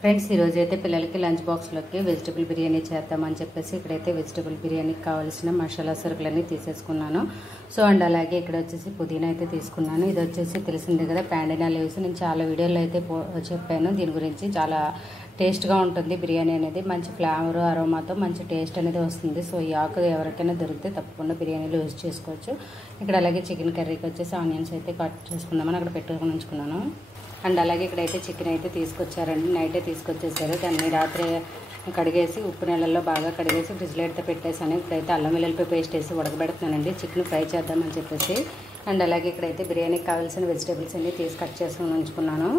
Friends ఈరోజు అయితే పిల్లలకి లంచ్ బాక్స్లోకి వెజిటబుల్ బిర్యానీ చేద్దామని చెప్పేసి ఇక్కడైతే వెజిటబుల్ బిర్యానీకి కావాల్సిన మసాలా సరుకులన్నీ తీసేసుకున్నాను. సో అండ్ అలాగే ఇక్కడ వచ్చేసి పుదీనా అయితే తీసుకున్నాను. ఇది వచ్చేసి తెలిసిందే కదా, ప్యాండినా లీవ్స్. నేను చాలా వీడియోలో అయితే చెప్పాను దీని గురించి. చాలా టేస్ట్గా ఉంటుంది బిర్యానీ అనేది, మంచి ఫ్లేవర్ అరోమాతో మంచి టేస్ట్ అనేది వస్తుంది. సో ఈ ఆకు ఎవరికైనా దొరికితే తప్పకుండా బిర్యానీలో యూజ్ చేసుకోవచ్చు. ఇక్కడ అలాగే చికెన్ కర్రీకి వచ్చేసి ఆనియన్స్ అయితే కట్ చేసుకుందామని అక్కడ పెట్టుకొని ఉంచుకున్నాను. అండ్ అలాగే ఇక్కడైతే చికెన్ అయితే తీసుకొచ్చారండి, నైటే తీసుకొచ్చేసారు. దాన్ని రాత్రి కడిగేసి ఉప్పు నీళ్ళల్లో బాగా కడిగేసి ఫ్రిడ్జ్లో అయితే పెట్టేసాను. ఇప్పుడైతే అల్లం వెల్లుల్లి పేస్ట్ వేసి ఉడకబెడుతున్నానండి చికెన్ ఫ్రై చేద్దామని చెప్పేసి. అండ్ అలాగే ఇక్కడైతే బిర్యానీకి కావాల్సిన వెజిటేబుల్స్ అన్ని తీసి కట్ చేసుకుని ఉంచుకున్నాను.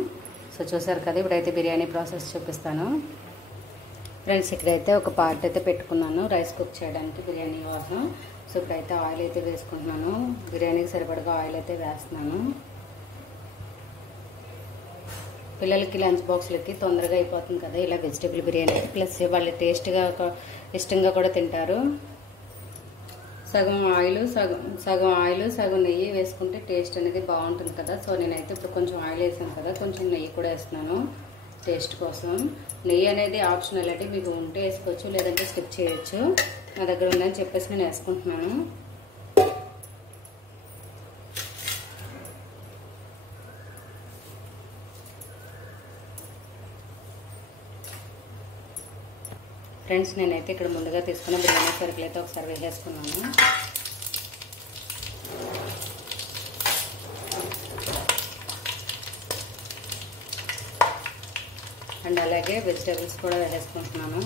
సో చూసారు కదా, ఇప్పుడైతే బిర్యానీ ప్రాసెస్ చూపిస్తాను. ఫ్రెండ్స్ ఇక్కడైతే ఒక పార్ట్ అయితే పెట్టుకున్నాను రైస్ కుక్ చేయడానికి బిర్యానీ కోసం. సో ఇప్పుడైతే ఆయిల్ అయితే వేసుకుంటున్నాను. బిర్యానీకి సరిపడగా ఆయిల్ అయితే వేస్తున్నాను. పిల్లలకి లంచ్ బాక్స్లకి తొందరగా అయిపోతుంది కదా ఇలా వెజిటేబుల్ బిర్యానీ, ప్లస్ వాళ్ళు టేస్ట్గా ఇష్టంగా కూడా తింటారు. సగం ఆయిల్ సగం నెయ్యి వేసుకుంటే టేస్ట్ అనేది బాగుంటుంది కదా. సో నేనైతే ఇప్పుడు కొంచెం ఆయిల్ వేసాను కదా, కొంచెం నెయ్యి కూడా వేస్తున్నాను టేస్ట్ కోసం. నెయ్యి అనేది ఆప్షనల్ అండి, మీకు ఉంటే వేసుకోవచ్చు లేదంటే స్కిప్ చేయొచ్చు. నా దగ్గర ఉందని చెప్పేసి నేను వేసుకుంటున్నాను. ఫ్రెండ్స్ నేనైతే ఇక్కడ ముందుగా తీసుకున్న బిర్యానీ సరుకులు అయితే ఒకసారి వేసేసుకున్నాను. అండ్ అలాగే వెజిటేబుల్స్ కూడా వేసేసుకుంటున్నాను.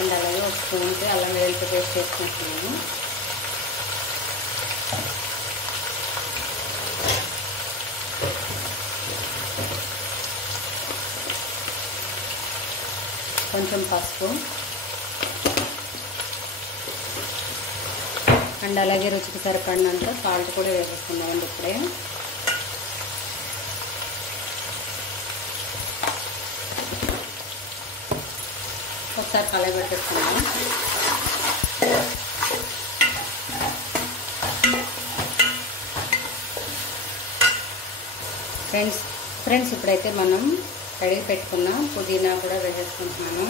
అండ్ అలాగే ఒక స్పూన్కి అల్లం వెల్లుల్లి పేస్ట్ వేసుకుంటున్నాను. కొంచెం పసుపు అండ్ అలాగే రుచికి సరిపడినంత సాల్ట్ కూడా వేసేసుకున్నామండి. ఇప్పుడే ఒకసారి కలయబెట్టేసుకున్నాము. ఫ్రెండ్స్ ఇప్పుడైతే మనం కడిగి పెట్టుకున్న పుదీనా కూడా వేసేసుకుంటున్నాను.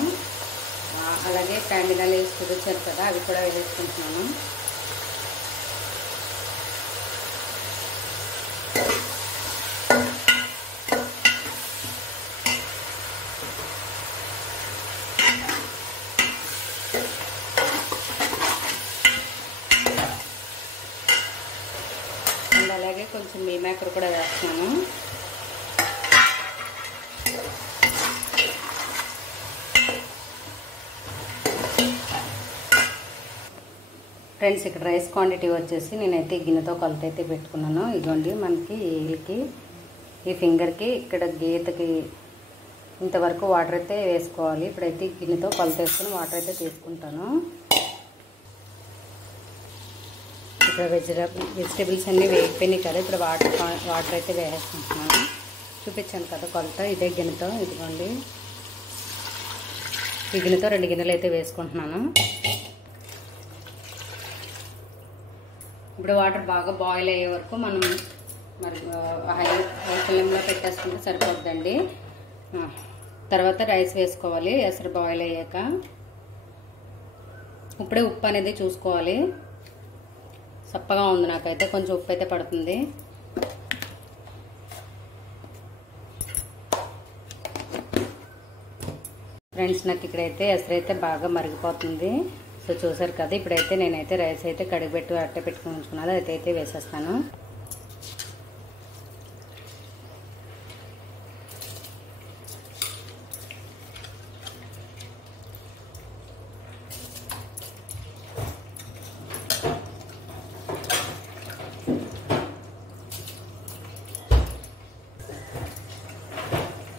అలాగే ప్యాండినా లీవ్స్ కుదిర్చారు కదా, అవి కూడా వేసేసుకుంటున్నాను. అండ్ అలాగే కొంచెం మీల్ కూడా వేస్తున్నాను. ఫ్రెండ్స్ ఇక్కడ రైస్ క్వాంటిటీ వచ్చేసి నేనైతే గిన్నెతో కొలత అయితే పెట్టుకున్నాను. ఇదిగోండి మనకి వీళ్ళకి ఈ ఫింగర్కి ఇక్కడ గీతకి ఇంతవరకు వాటర్ అయితే వేసుకోవాలి. ఇప్పుడైతే గిన్నెతో కొలత వేసుకుని వాటర్ అయితే తీసుకుంటాను. ఇక్కడ వెజిటేబుల్స్ అన్నీ వేగిపోయినాయి కదా, ఇప్పుడు వాటర్ అయితే వేసేసుకుంటున్నాను. చూపించాను కదా కొలత, ఇదే గిన్నెతో. ఇదిగోండి ఈ గిన్నెతో 2 గిన్నెలు అయితే వేసుకుంటున్నాను. ఇప్పుడు వాటర్ బాగా బాయిల్ అయ్యే వరకు మనం మరి హై ఫ్లేమ్లో పెట్టేసుకుంటే సరిపోద్దండి. తర్వాత రైస్ వేసుకోవాలి ఎసరు బాయిల్ అయ్యాక. ఇప్పుడే ఉప్పు అనేది చూసుకోవాలి. సప్పగా ఉంది నాకైతే, కొంచెం ఉప్పు అయితే పడుతుంది. ఫ్రెండ్స్ నాకు ఇక్కడైతే ఎసరు అయితే బాగా మరిగిపోతుంది. సో చూసారు కదా, ఇప్పుడైతే నేనైతే రైస్ అయితే కడిగిపెట్టి అట్టే పెట్టుకుని ఉంచుకున్నాను, అయితే వేసేస్తాను.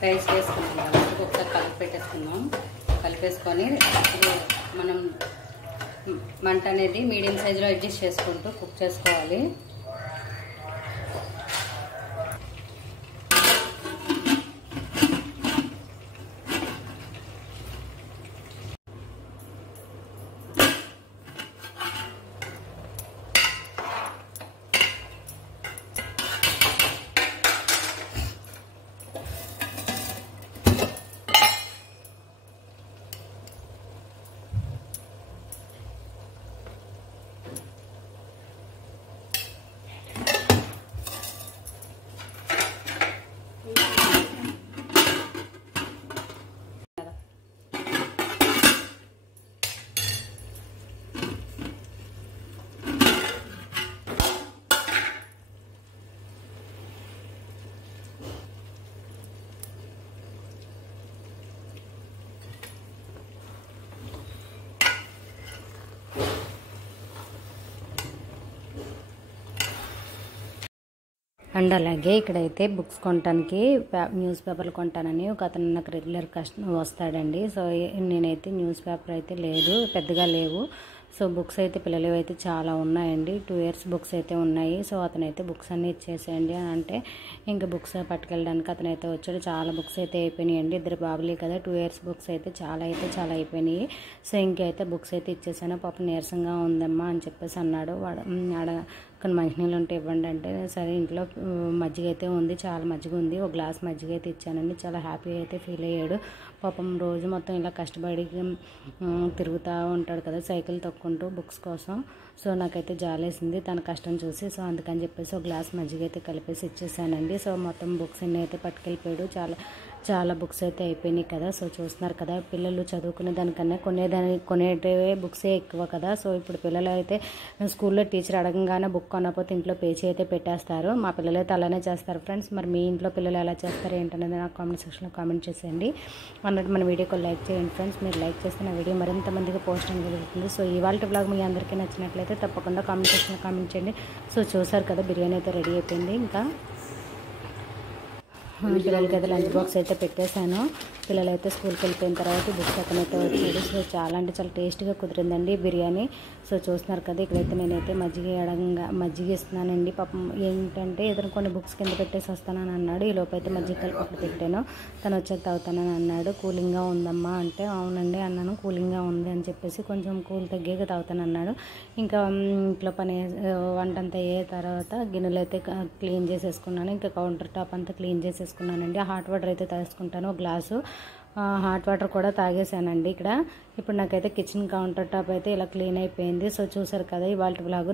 రైస్ వేసుకున్నాం కదా, ఒకసారి కలిపి పెట్టేసుకున్నాం. కలిపేసుకొని మనం మంట అనేది మీడియం సైజులో అడ్జస్ట్ చేసుకుంటూ కుక్ చేసుకోవాలి. అండ్ అలాగే ఇక్కడైతే బుక్స్ కొనడానికి న్యూస్ పేపర్లు కొంటానని ఒక అతను నాకు రెగ్యులర్ కస్టమర్ వస్తాడండి. సో నేనైతే న్యూస్ పేపర్ అయితే లేదు, పెద్దగా లేవు. సో బుక్స్ అయితే పిల్లలు అయితే చాలా ఉన్నాయండి. 2 years బుక్స్ అయితే ఉన్నాయి. సో అతనైతే బుక్స్ అన్నీ ఇచ్చేసేయండి అని అంటే ఇంకా బుక్స్ పట్టుకెళ్ళడానికి అతనైతే వచ్చాడు. చాలా బుక్స్ అయితే అయిపోయినాయండి, 2 బాబులే కదా. 2 years బుక్స్ అయితే చాలా అయిపోయినాయి. సో ఇంకైతే బుక్స్ అయితే ఇచ్చేసాను. పాప నీరసంగా ఉందమ్మా అని చెప్పేసి అన్నాడు. వాడు కొన్ని మంచినీళ్ళు ఉంటే ఇవ్వండి అంటే సరే ఇంట్లో మజ్జిగ అయితే ఉంది, చాలా మజ్జిగ ఉంది, ఒక గ్లాస్ మజ్జిగ అయితే ఇచ్చానండి. చాలా హ్యాపీగా అయితే ఫీల్ అయ్యాడు. పాపం రోజు మొత్తం ఇలా కష్టపడి తిరుగుతూ ఉంటాడు కదా సైకిల్ తొక్కుంటూ బుక్స్ కోసం. సో నాకైతే జాలేసింది తన కష్టం చూసి. సో అందుకని చెప్పేసి ఒక గ్లాస్ మజ్జిగ అయితే కలిపేసి ఇచ్చేసానండి. సో మొత్తం బుక్స్ అన్నీ అయితే పట్టుకెళ్ళిపోయాడు. చాలా బుక్స్ అయితే అయిపోయినాయి కదా. సో చూస్తున్నారు కదా, పిల్లలు చదువుకునే దానికన్నా కొనేటివే బుక్సే ఎక్కువ కదా. సో ఇప్పుడు పిల్లలు అయితే స్కూల్లో టీచర్ అడగంగానే బుక్ కొనకపోతే ఇంట్లో పేజీ అయితే పెట్టేస్తారు. మా పిల్లలు అయితే అలానే చేస్తారు ఫ్రెండ్స్. మరి మీ ఇంట్లో పిల్లలు ఎలా చేస్తారు ఏంటనేది నాకు కామెంట్ సెక్షన్లో కామెంట్ చేసేయండి. అన్నట్టు మన వీడియోకి లైక్ చేయండి ఫ్రెండ్స్. మీరు లైక్ చేస్తే నా వీడియో మరింత మందికి పోస్ట్ జరుగుతుంది. సో ఇవాళ బ్లాగ్ మీ అందరికీ నచ్చినట్లయితే తప్పకుండా కామెంట్ సెక్షన్లో కామెంట్ చేయండి. సో చూసారు కదా, బిర్యానీ అయితే రెడీ అయిపోయింది. ఇంకా పిల్లలకి అయితే లంచ్ బాక్స్ అయితే పెట్టేశాను. పిల్లలు అయితే స్కూల్కి వెళ్ళిపోయిన తర్వాత బుక్స్ అతనైతే వచ్చాడు. సో చాలా అంటే చాలా టేస్ట్గా కుదిరిందండి బిర్యానీ. సో చూస్తున్నారు కదా, ఇక్కడైతే నేనైతే మజ్జిగ ఇస్తున్నానండి. పాపం ఏంటంటే ఏదైనా కొన్ని బుక్స్ కింద పెట్టేసి వస్తానని అన్నాడు. ఈ లోపు అయితే మజ్జిగ కలిపి అక్కడ పెట్టాను. తను వచ్చాక తాగుతానని అన్నాడు. కూలింగ్గా ఉందమ్మా అంటే అవునండి అన్నాను. కూలింగ్గా ఉంది అని చెప్పేసి కొంచెం కూల్ తగ్గాక తాగుతానన్నాడు. ఇంకా ఇంట్లో వంట అంతా అయ్యే తర్వాత గిన్నెలు అయితే క్లీన్ చేసేసుకున్నాను. ఇంకా కౌంటర్ టాప్ అంతా క్లీన్ చేసేసుకున్నానండి. హాట్ వాటర్ అయితే తీసుకుంటాను, ఒక గ్లాసు హాట్ వాటర్ కూడా తాగేసానండి ఇక్కడ. ఇప్పుడు నాకైతే కిచెన్ కౌంటర్ టాప్ అయితే ఇలా క్లీన్ అయిపోయింది. సో చూసారు కదా, ఇవాళ బ్లాగ్